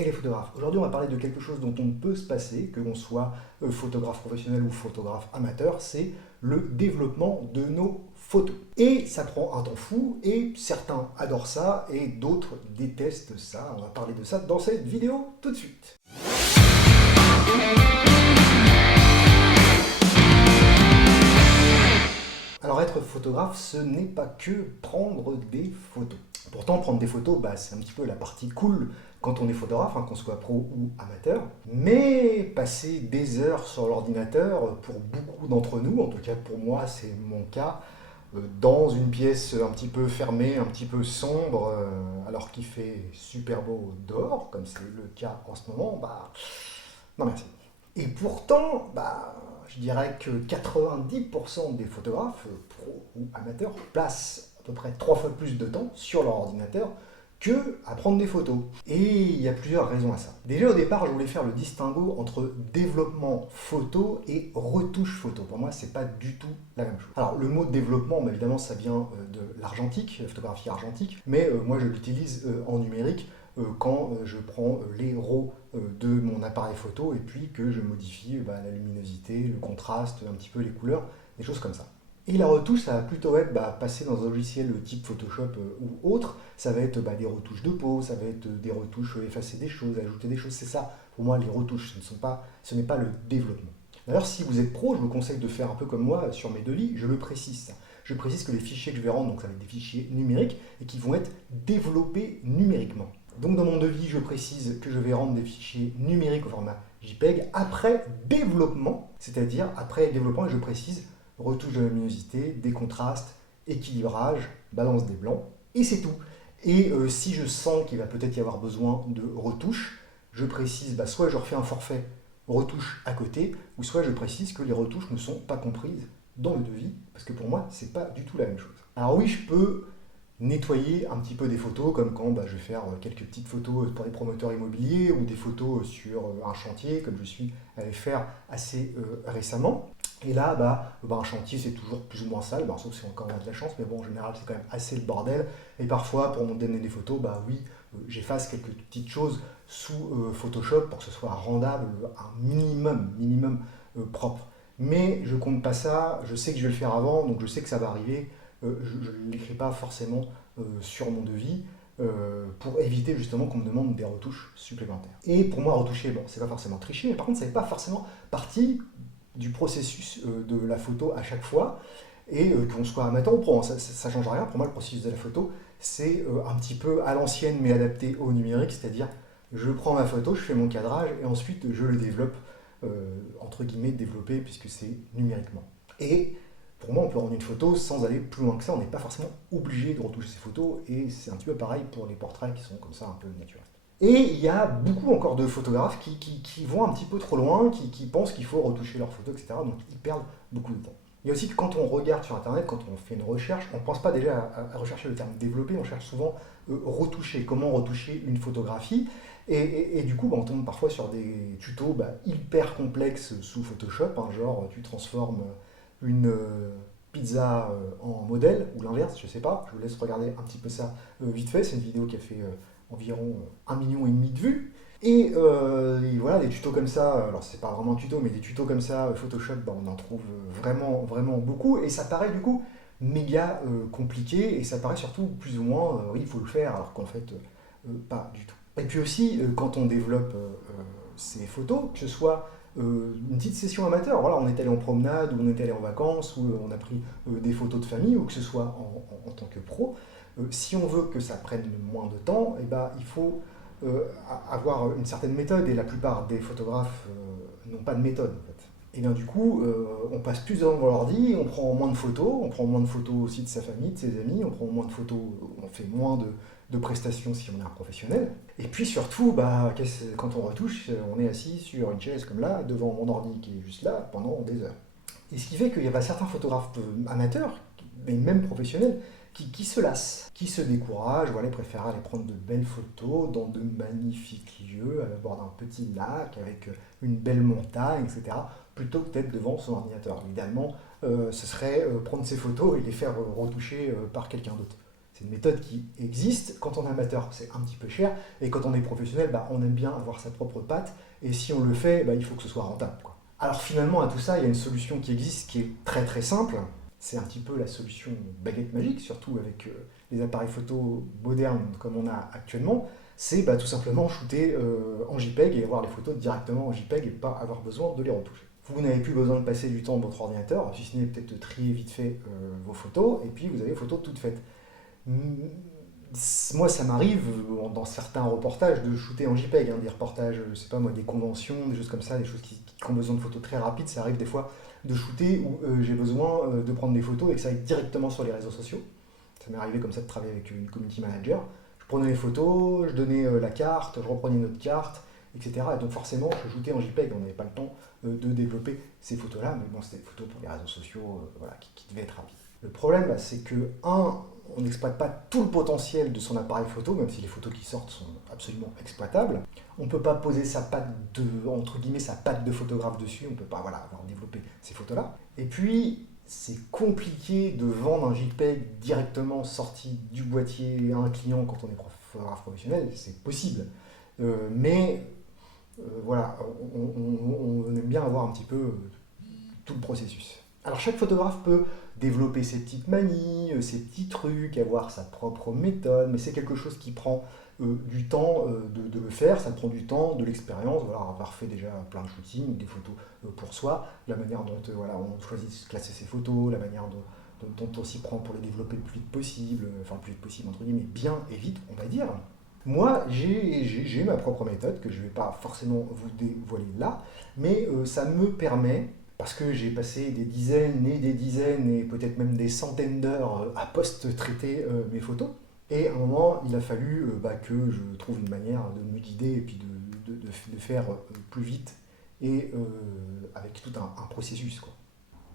et les photographes. Aujourd'hui, on va parler de quelque chose dont on peut se passer, que l'on soit photographe professionnel ou photographe amateur, c'est le développement de nos photos. Et ça prend un temps fou, et certains adorent ça, et d'autres détestent ça. On va parler de ça dans cette vidéo tout de suite. Alors être photographe, ce n'est pas que prendre des photos. Pourtant, prendre des photos, c'est un petit peu la partie cool quand on est photographe, qu'on soit pro ou amateur. Mais passer des heures sur l'ordinateur, pour beaucoup d'entre nous, en tout cas pour moi c'est mon cas, dans une pièce un petit peu fermée, un petit peu sombre, alors qu'il fait super beau dehors, comme c'est le cas en ce moment, non merci. Et pourtant, je dirais que 90% des photographes, pro ou amateurs, placent à peu près 3 fois plus de temps sur leur ordinateur que à prendre des photos. Et il y a plusieurs raisons à ça. Déjà au départ, je voulais faire le distinguo entre développement photo et retouche photo. Pour moi, c'est pas du tout la même chose. Alors le mot développement, évidemment, ça vient de l'argentique, la photographie argentique, mais moi je l'utilise en numérique quand je prends les RAW de mon appareil photo et puis que je modifie la luminosité, le contraste, un petit peu les couleurs, des choses comme ça. Et la retouche, ça va plutôt être passer dans un logiciel type Photoshop ou autre. Ça va être des retouches de peau, ça va être des retouches, effacer des choses, ajouter des choses. C'est ça, pour moi, les retouches. Ce n'est pas le développement. D'ailleurs, si vous êtes pro, je vous conseille de faire un peu comme moi sur mes devis, je le précise ça. Je précise que les fichiers que je vais rendre, donc ça va être des fichiers numériques et qui vont être développés numériquement. Donc dans mon devis, je précise que je vais rendre des fichiers numériques au format JPEG après développement, c'est-à-dire après développement, et je précise retouche de luminosité, des contrastes, équilibrage, balance des blancs, et c'est tout. Et si je sens qu'il va peut-être y avoir besoin de retouches, je précise, soit je refais un forfait retouche à côté, ou soit je précise que les retouches ne sont pas comprises dans le devis, parce que pour moi, c'est pas du tout la même chose. Alors oui, je peux nettoyer un petit peu des photos, comme quand je vais faire quelques petites photos pour les promoteurs immobiliers, ou des photos sur un chantier, comme je suis allé faire assez récemment. Et là, un chantier, c'est toujours plus ou moins sale, sauf si encore on a de la chance, mais bon, en général, c'est quand même assez le bordel. Et parfois, pour me donner des photos, oui, j'efface quelques petites choses sous Photoshop pour que ce soit rendable, un minimum propre. Mais je compte pas ça, je sais que je vais le faire avant, donc je sais que ça va arriver. Je ne l'écris pas forcément sur mon devis pour éviter justement qu'on me demande des retouches supplémentaires. Et pour moi, retoucher, c'est pas forcément tricher, mais par contre, ça n'est pas forcément partie du processus de la photo à chaque fois, et qu'on soit amateur ou pro, ça ne change rien. Pour moi, le processus de la photo, c'est un petit peu à l'ancienne, mais adapté au numérique, c'est-à-dire je prends ma photo, je fais mon cadrage, et ensuite je le développe, entre guillemets, développé, puisque c'est numériquement. Et pour moi, on peut rendre une photo sans aller plus loin que ça, on n'est pas forcément obligé de retoucher ses photos, et c'est un petit peu pareil pour les portraits qui sont comme ça un peu naturels. Et il y a beaucoup encore de photographes qui vont un petit peu trop loin, qui pensent qu'il faut retoucher leurs photos, etc. Donc ils perdent beaucoup de temps. Il y a aussi que quand on regarde sur Internet, quand on fait une recherche, on ne pense pas déjà à rechercher le terme développer, on cherche souvent retoucher, comment retoucher une photographie. Et du coup, on tombe parfois sur des tutos hyper complexes sous Photoshop, genre tu transformes une pizza en modèle, ou l'inverse, je ne sais pas, je vous laisse regarder un petit peu ça vite fait, c'est une vidéo qui a fait environ 1,5 million de vues. Et voilà, des tutos comme ça, alors c'est pas vraiment un tuto, mais des tutos comme ça, Photoshop, on en trouve vraiment beaucoup, et ça paraît du coup méga compliqué, et ça paraît surtout plus ou moins, oui, il faut le faire, alors qu'en fait, pas du tout. Et puis aussi, quand on développe ces photos, que ce soit une petite session amateur, voilà, on est allé en promenade, ou on est allé en vacances, ou on a pris des photos de famille, ou que ce soit en tant que pro, si on veut que ça prenne moins de temps, il faut avoir une certaine méthode, et la plupart des photographes n'ont pas de méthode en fait. Et bien du coup, on passe plus de temps devant l'ordi, on prend moins de photos aussi de sa famille, de ses amis, on prend moins de photos, on fait moins de prestations si on est un professionnel. Et puis surtout, quand on retouche, on est assis sur une chaise comme là, devant mon ordi qui est juste là, pendant des heures. Et ce qui fait qu'il y a certains photographes amateurs, mais même professionnels, qui se lassent, qui se découragent, voilà, ils préfèrent aller prendre de belles photos dans de magnifiques lieux, à bord d'un petit lac, avec une belle montagne, etc., plutôt que d'être devant son ordinateur. Idéalement, ce serait prendre ces photos et les faire retoucher par quelqu'un d'autre. C'est une méthode qui existe. Quand on est amateur, c'est un petit peu cher. Et quand on est professionnel, on aime bien avoir sa propre patte. Et si on le fait, il faut que ce soit rentable, quoi. Alors finalement, à tout ça, il y a une solution qui existe qui est très très simple. C'est un petit peu la solution baguette magique, surtout avec les appareils photo modernes comme on a actuellement. C'est tout simplement shooter en JPEG et avoir les photos directement en JPEG et pas avoir besoin de les retoucher. Vous n'avez plus besoin de passer du temps de votre ordinateur, si ce n'est peut-être de trier vite fait vos photos, et puis vous avez les photos toutes faites. Moi, ça m'arrive dans certains reportages de shooter en JPEG, des reportages, je sais pas moi, des conventions, des choses comme ça, des choses qui ont besoin de photos très rapides. Ça arrive des fois de shooter où j'ai besoin de prendre des photos et que ça aille directement sur les réseaux sociaux. Ça m'est arrivé comme ça de travailler avec une community manager. Je prenais les photos, je donnais la carte, je reprenais une autre carte, etc. Et donc forcément, je shootais en JPEG. On n'avait pas le temps de développer ces photos-là, mais bon, c'était des photos pour les réseaux sociaux qui devaient être rapides. Le problème, c'est que, on n'exploite pas tout le potentiel de son appareil photo, même si les photos qui sortent sont absolument exploitables. On ne peut pas poser sa patte entre guillemets, sa patte de photographe dessus, on ne peut pas avoir développé ces photos-là. Et puis, c'est compliqué de vendre un JPEG directement sorti du boîtier à un client quand on est photographe professionnel, c'est possible. Mais on aime bien avoir un petit peu tout le processus. Alors chaque photographe peut développer ses petites manies, ses petits trucs, avoir sa propre méthode, mais c'est quelque chose qui prend du temps de le faire, ça prend du temps, de l'expérience, avoir fait déjà plein de shootings, des photos pour soi, la manière dont on choisit de classer ses photos, la manière dont on s'y prend pour les développer le plus vite possible, enfin le plus vite possible entre guillemets, bien et vite on va dire. Moi, j'ai ma propre méthode que je ne vais pas forcément vous dévoiler là, mais ça me permet, parce que j'ai passé des dizaines et peut-être même des centaines d'heures à post-traiter mes photos, et à un moment, il a fallu que je trouve une manière de me guider et puis de faire plus vite et avec tout un processus, quoi.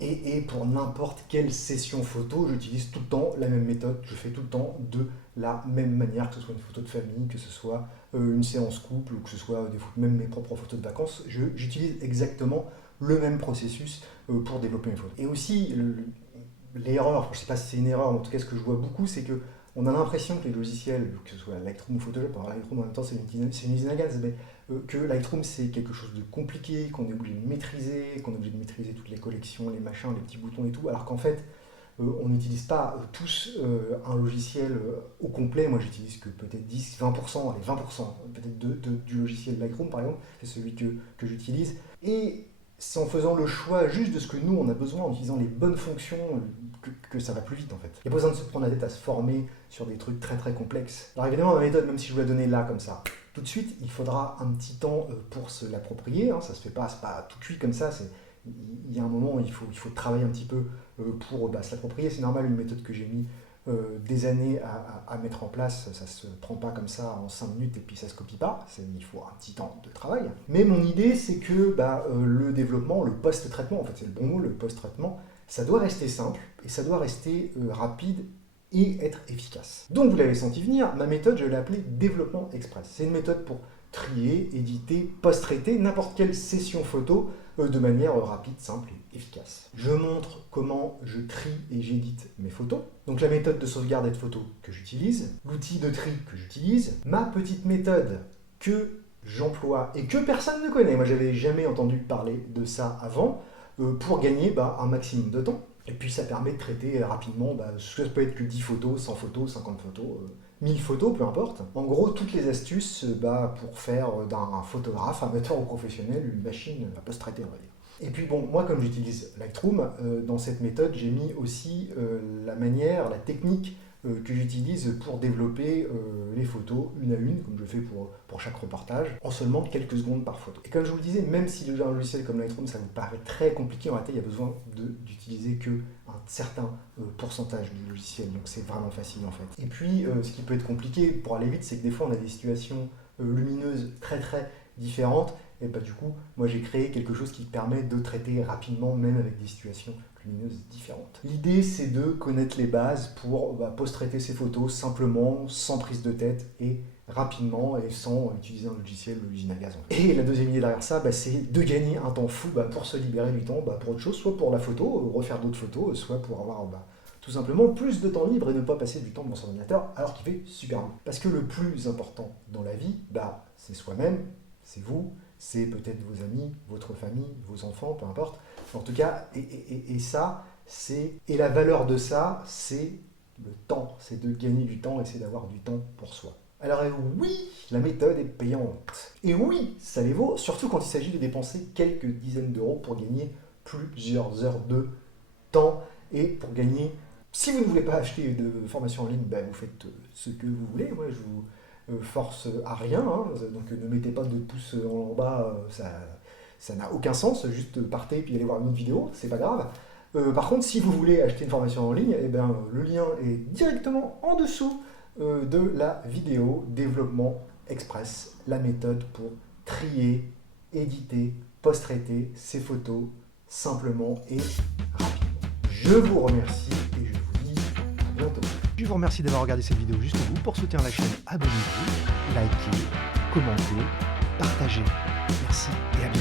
Et pour n'importe quelle session photo, j'utilise tout le temps la même méthode, je fais tout le temps de la même manière, que ce soit une photo de famille, que ce soit une séance couple, ou que ce soit même mes propres photos de vacances, j'utilise exactement le même processus pour développer mes photos. Et aussi, l'erreur, je ne sais pas si c'est une erreur, mais en tout cas ce que je vois beaucoup, c'est que on a l'impression que les logiciels, que ce soit Lightroom ou Photoshop, alors Lightroom en même temps c'est une usine à gaz, mais que Lightroom c'est quelque chose de compliqué, qu'on est obligé de maîtriser, qu'on est obligé de maîtriser toutes les collections, les machins, les petits boutons et tout, alors qu'en fait on n'utilise pas tous un logiciel au complet. Moi j'utilise que peut-être 10, 20%, allez 20% peut-être du logiciel Lightroom par exemple, c'est celui que j'utilise. Et c'est en faisant le choix juste de ce que nous on a besoin, en utilisant les bonnes fonctions, que ça va plus vite en fait. Il n'y a pas besoin de se prendre la tête à se former sur des trucs très très complexes. Alors évidemment ma méthode, même si je vous la donnais là comme ça, tout de suite il faudra un petit temps pour se l'approprier, ça se fait pas, c'est pas tout cuit comme ça, il y a un moment où il faut travailler un petit peu pour se l'approprier. C'est normal, une méthode que j'ai mis des années à mettre en place, ça se prend pas comme ça en 5 minutes et puis ça se copie pas, il faut un petit temps de travail. Mais mon idée c'est que le développement, le post-traitement, en fait c'est le bon mot, le post-traitement, ça doit rester simple et ça doit rester rapide et être efficace. Donc vous l'avez senti venir, ma méthode je l'ai appelée développement express. C'est une méthode pour trier, éditer, post-traiter n'importe quelle session photo de manière rapide, simple et efficace. Je montre comment je trie et j'édite mes photos. Donc la méthode de sauvegarde de photos que j'utilise, l'outil de tri que j'utilise, ma petite méthode que j'emploie et que personne ne connaît. Moi j'avais jamais entendu parler de ça avant, pour gagner un maximum de temps. Et puis ça permet de traiter rapidement, ça peut être que 10 photos, 100 photos, 50 photos, 1000 photos, peu importe. En gros, toutes les astuces pour faire d'un photographe, amateur ou professionnel, une machine à post-traiter, on va dire. Et puis bon, moi comme j'utilise Lightroom, dans cette méthode, j'ai mis aussi la technique que j'utilise pour développer les photos une à une, comme je fais pour chaque reportage, en seulement quelques secondes par photo. Et comme je vous le disais, même si un logiciel comme Lightroom, ça vous paraît très compliqué, en réalité, il y a besoin d'utiliser qu'un certain pourcentage du logiciel, donc c'est vraiment facile en fait. Et puis, ce qui peut être compliqué pour aller vite, c'est que des fois, on a des situations lumineuses très très différentes, et du coup, moi j'ai créé quelque chose qui permet de traiter rapidement, même avec des situations lumineuses différentes. L'idée, c'est de connaître les bases pour post-traiter ces photos simplement, sans prise de tête et rapidement et sans utiliser un logiciel ou l'usine à gaz. Et la deuxième idée derrière ça, c'est de gagner un temps fou pour se libérer du temps pour autre chose, soit pour la photo, refaire d'autres photos, soit pour avoir Tout simplement, plus de temps libre et ne pas passer du temps devant son ordinateur alors qu'il fait super beau. Parce que le plus important dans la vie, c'est soi-même, c'est vous, c'est peut-être vos amis, votre famille, vos enfants, peu importe. En tout cas, et la valeur de ça, c'est le temps, c'est de gagner du temps et c'est d'avoir du temps pour soi. Alors oui, la méthode est payante. Et oui, ça les vaut, surtout quand il s'agit de dépenser quelques dizaines d'euros pour gagner plusieurs heures de temps et pour gagner... Si vous ne voulez pas acheter de formation en ligne, vous faites ce que vous voulez. Moi, je vous force à rien, hein. Donc ne mettez pas de pouce en bas, ça n'a aucun sens. Juste partez et puis allez voir une autre vidéo, c'est pas grave. Par contre, si vous voulez acheter une formation en ligne, le lien est directement en dessous de la vidéo Développement Express, la méthode pour trier, éditer, post-traiter ses photos simplement et rapidement. Je vous remercie et je vous dis à bientôt. Je vous remercie d'avoir regardé cette vidéo jusqu'au bout. Pour soutenir la chaîne, abonnez-vous, likez, commentez, partagez. Merci et à bientôt.